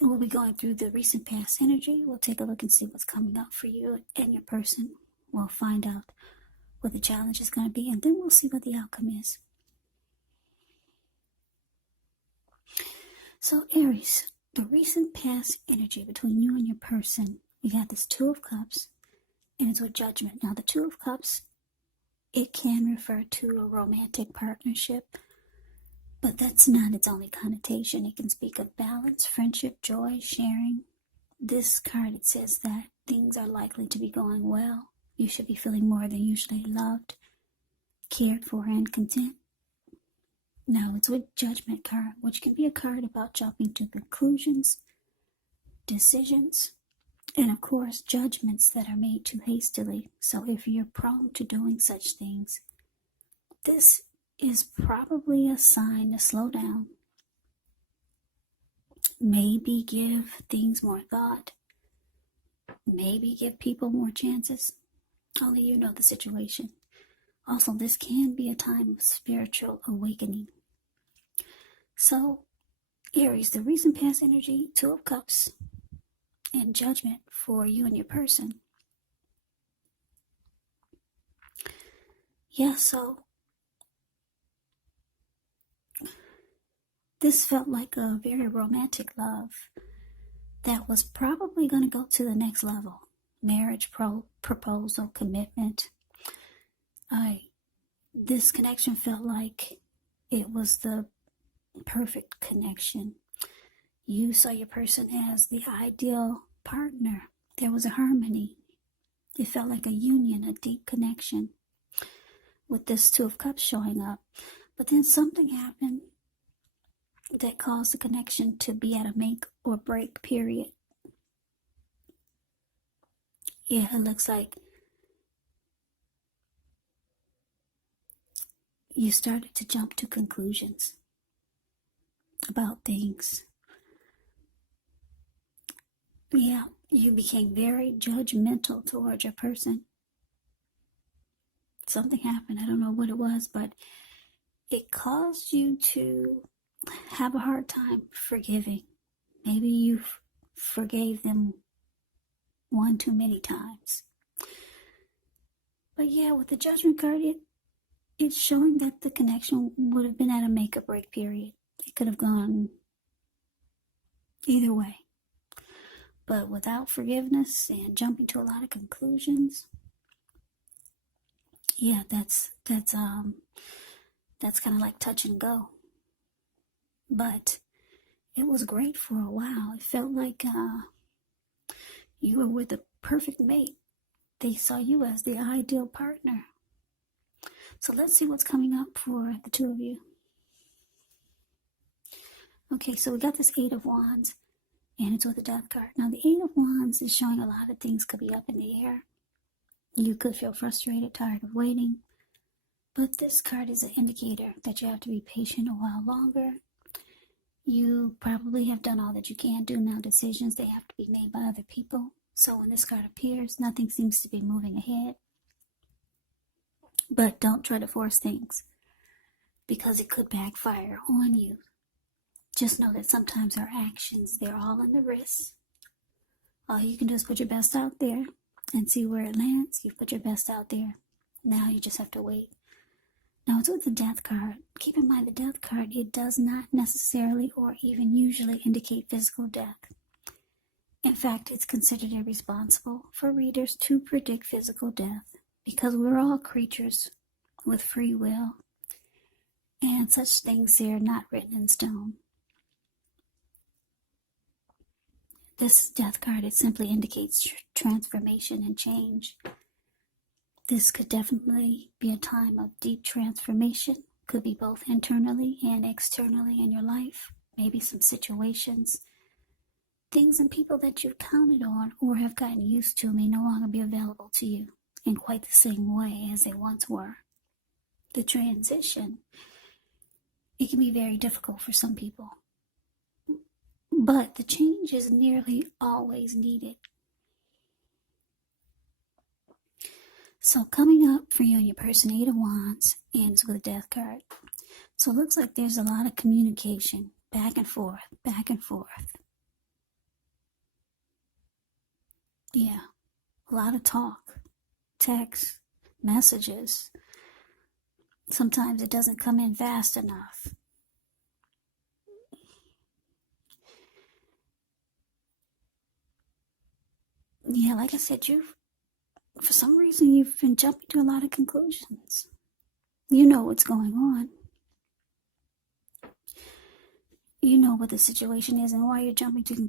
We'll be going through the recent past energy. We'll take a look and see what's coming up for you and your person. We'll find out what the challenge is going to be, and then we'll see what the outcome is. So, Aries, the recent past energy between you and your person, we got this Two of Cups, and it's with Judgment. Now, the Two of Cups, it can refer to a romantic partnership, but that's not its only connotation. It can speak of balance, friendship, joy, sharing. This card, it says that things are likely to be going well. You should be feeling more than usually loved, cared for, and content. Now, it's with Judgment card, which can be a card about jumping to conclusions, decisions, and of course, judgments that are made too hastily. So if you're prone to doing such things, this is probably a sign to slow down. Maybe give things more thought. Maybe give people more chances. Only you know the situation. Also, this can be a time of spiritual awakening. So, Aries, the recent past energy, Two of Cups, and Judgment for you and your person. Yeah, so this felt like a very romantic love that was probably going to go to the next level. Marriage, proposal, commitment. This connection felt like it was the perfect connection. You saw your person as the ideal partner. There was a harmony. It felt like a union, a deep connection with this Two of Cups showing up. But then something happened that caused the connection to be at a make or break period. Yeah, it looks like you started to jump to conclusions about things. Yeah, you became very judgmental towards your person. Something happened. I don't know what it was, but it caused you to have a hard time forgiving. Maybe you forgave them one too many times. But yeah, with the Judgment card, it's showing that the connection would have been at a make or break period. It could have gone either way. But without forgiveness and jumping to a lot of conclusions, yeah, that's kind of like touch and go. But it was great for a while. It felt like you were with a perfect mate. They saw you as the ideal partner. So let's see what's coming up for the two of you. Okay, so we got this Eight of Wands, and it's with the Death card. Now, the Eight of Wands is showing a lot of things could be up in the air. You could feel frustrated, tired of waiting. But this card is an indicator that you have to be patient a while longer. You probably have done all that you can do. Now decisions, they have to be made by other people. So when this card appears, nothing seems to be moving ahead. But don't try to force things, because it could backfire on you. Just know that sometimes our actions, they're all in the wrist. All you can do is put your best out there and see where it lands. You put your best out there. Now you just have to wait. Now it's with the Death card. Keep in mind the Death card, it does not necessarily or even usually indicate physical death. In fact, it's considered irresponsible for readers to predict physical death, because we're all creatures with free will, and such things here are not written in stone. This Death card, it simply indicates transformation and change. This could definitely be a time of deep transformation. Could be both internally and externally in your life. Maybe some situations, things and people that you've counted on or have gotten used to may no longer be available to you in quite the same way as they once were. The transition, it can be very difficult for some people. But the change is nearly always needed. So coming up for you and your person, Eight of Wands, ends with a Death card. So it looks like there's a lot of communication, back and forth, back and forth. Yeah, a lot of talk, text, messages. Sometimes it doesn't come in fast enough. Yeah, like I said, for some reason, you've been jumping to a lot of conclusions. You know what's going on. You know what the situation is and why you're jumping to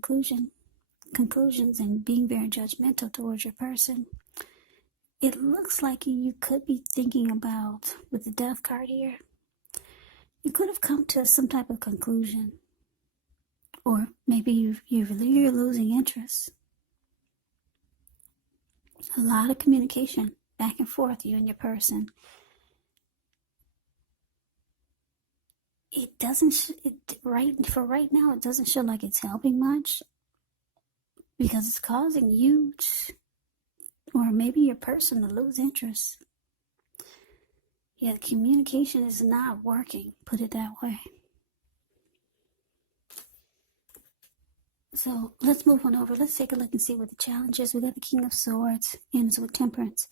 conclusions and being very judgmental towards your person. It looks like you could be thinking about, with the Death card here, you could have come to some type of conclusion. Or maybe you're losing interest. A lot of communication back and forth, you and your person. It doesn't, for right now, it doesn't show like it's helping much because it's causing you or maybe your person to lose interest. Yeah, the communication is not working, put it that way. So let's move on over. Let's take a look and see what the challenge is. We got the King of Swords, ends with Temperance.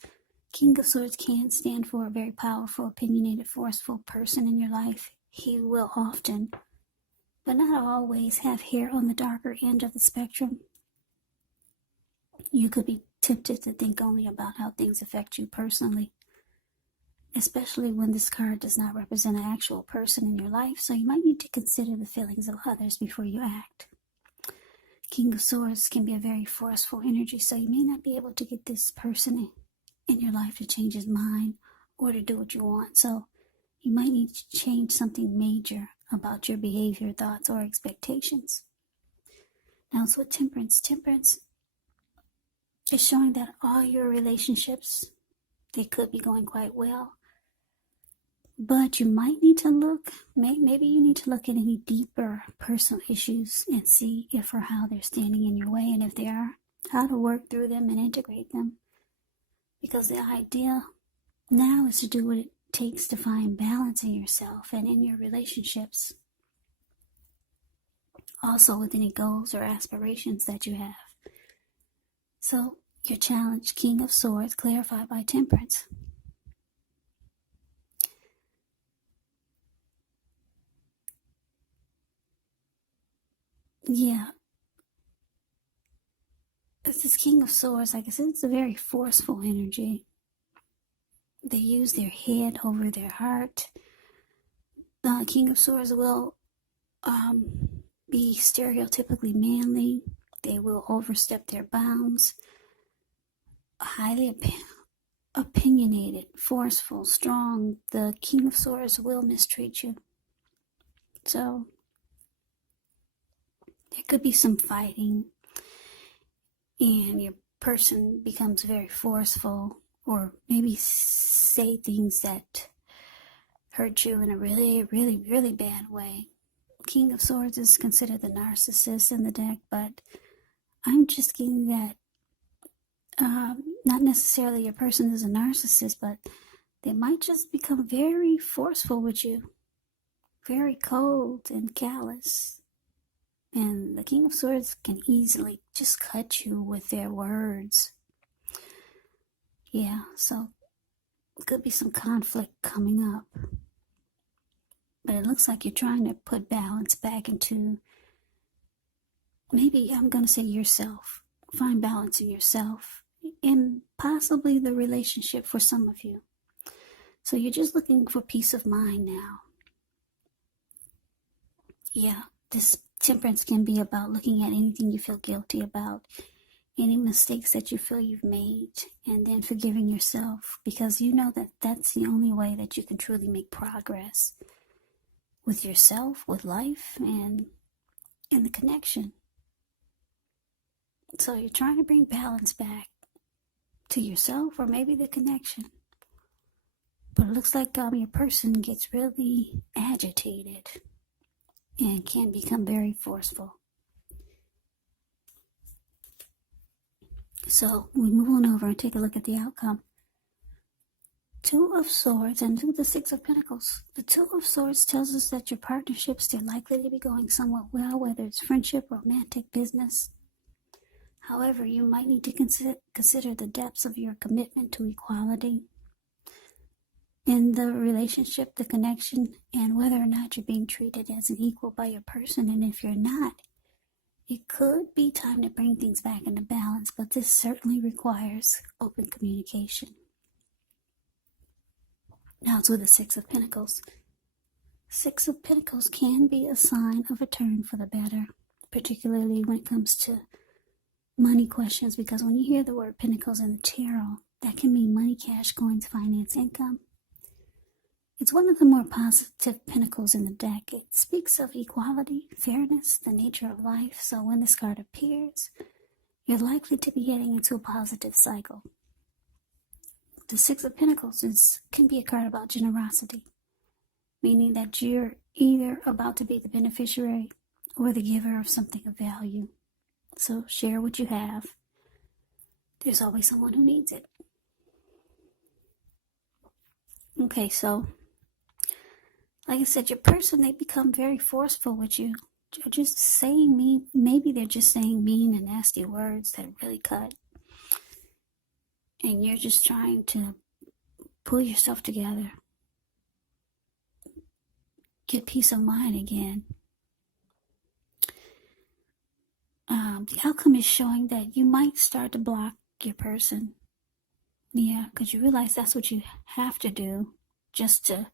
King of Swords can stand for a very powerful, opinionated, forceful person in your life. He will often, but not always, have hair on the darker end of the spectrum. You could be tempted to think only about how things affect you personally, especially when this card does not represent an actual person in your life, so you might need to consider the feelings of others before you act. King of Swords can be a very forceful energy, so you may not be able to get this person in your life to change his mind or to do what you want. So you might need to change something major about your behavior, thoughts, or expectations. Now, so Temperance. Temperance is showing that all your relationships, they could be going quite well. But you might need to look, maybe you need to look at any deeper personal issues and see if or how they're standing in your way, and if they are, how to work through them and integrate them. Because the idea now is to do what it takes to find balance in yourself and in your relationships. Also with any goals or aspirations that you have. So your challenge, King of Swords, clarified by Temperance. Yeah. This King of Swords, like I said, it's a very forceful energy. They use their head over their heart. The King of Swords will be stereotypically manly. They will overstep their bounds. Highly opinionated, forceful, strong. The King of Swords will mistreat you. So there could be some fighting, and your person becomes very forceful, or maybe say things that hurt you in a really, really, really bad way. King of Swords is considered the narcissist in the deck, but I'm just getting that not necessarily your person is a narcissist, but they might just become very forceful with you, very cold and callous. And the King of Swords can easily just cut you with their words. Yeah, so it could be some conflict coming up. But it looks like you're trying to put balance back into, maybe I'm going to say yourself. Find balance in yourself and possibly the relationship for some of you. So you're just looking for peace of mind now. Yeah, this Temperance can be about looking at anything you feel guilty about, any mistakes that you feel you've made, and then forgiving yourself, because you know that that's the only way that you can truly make progress with yourself, with life, and in the connection. So you're trying to bring balance back to yourself or maybe the connection. But it looks like your person gets really agitated and can become very forceful. So we move on over and take a look at the outcome. Two of Swords and the Six of Pentacles. The Two of Swords tells us that your partnerships, they're likely to be going somewhat well, whether it's friendship, romantic, business. However, you might need to consider the depths of your commitment to equality in the relationship, the connection, and whether or not you're being treated as an equal by your person. And if you're not, it could be time to bring things back into balance, but this certainly requires open communication. Now it's with the Six of Pentacles. Six of Pentacles can be a sign of a turn for the better, particularly when it comes to money questions, because when you hear the word Pentacles in the tarot, that can mean money, cash, coins, finance, income. It's one of the more positive pentacles in the deck. It speaks of equality, fairness, the nature of life. So when this card appears, you're likely to be getting into a positive cycle. The Six of Pentacles can be a card about generosity, meaning that you're either about to be the beneficiary or the giver of something of value. So share what you have. There's always someone who needs it. Okay, so like I said, your person, they become very forceful with you. They're just saying mean, maybe they're just saying mean and nasty words that really cut. And you're just trying to pull yourself together. Get peace of mind again. The outcome is showing that you might start to block your person. Yeah, because you realize that's what you have to do just to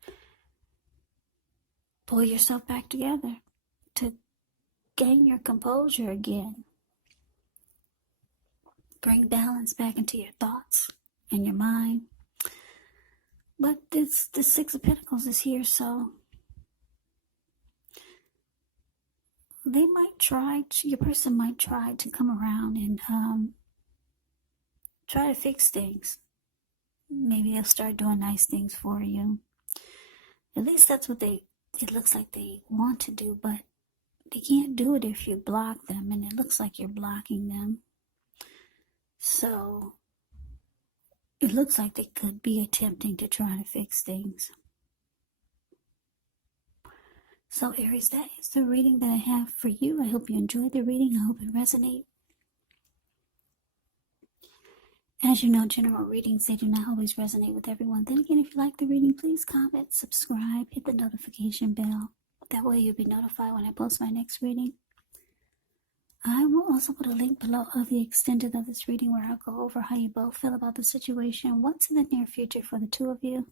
pull yourself back together, to gain your composure again. Bring balance back into your thoughts and your mind. But the Six of Pentacles is here, so they might try, your person might try to come around and try to fix things. Maybe they'll start doing nice things for you. At least that's what it looks like they want to do, but they can't do it if you block them, and it looks like you're blocking them. So it looks like they could be attempting to try to fix things. So Aries, that is the reading that I have for you. I hope you enjoyed the reading. I hope it resonates. As you know, general readings, they do not always resonate with everyone. Then again, if you like the reading, please comment, subscribe, hit the notification bell. That way you'll be notified when I post my next reading. I will also put a link below of the extended of this reading where I'll go over how you both feel about the situation, what's in the near future for the two of you,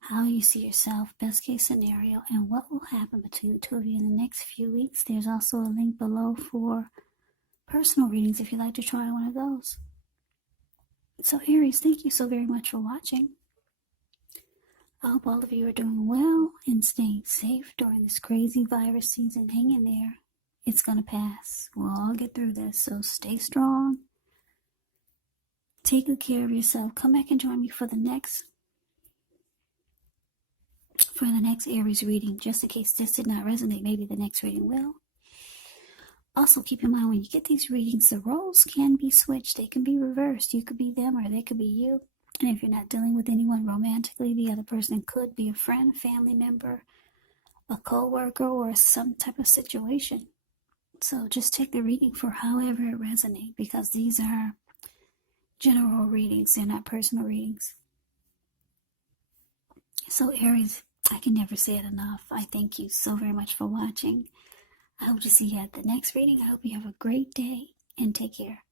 how you see yourself, best case scenario, and what will happen between the two of you in the next few weeks. There's also a link below for personal readings if you'd like to try one of those. So Aries, thank you so very much for watching. I hope all of you are doing well and staying safe during this crazy virus season. Hang in there. It's going to pass. We'll all get through this, so stay strong. Take good care of yourself. Come back and join me for the next Aries reading. Just in case this did not resonate, maybe the next reading will. Also, keep in mind when you get these readings, the roles can be switched. They can be reversed. You could be them or they could be you. And if you're not dealing with anyone romantically, the other person could be a friend, a family member, a co-worker, or some type of situation. So just take the reading for however it resonates, because these are general readings. They're not personal readings. So Aries, I can never say it enough. I thank you so very much for watching. I hope to see you at the next reading. I hope you have a great day and take care.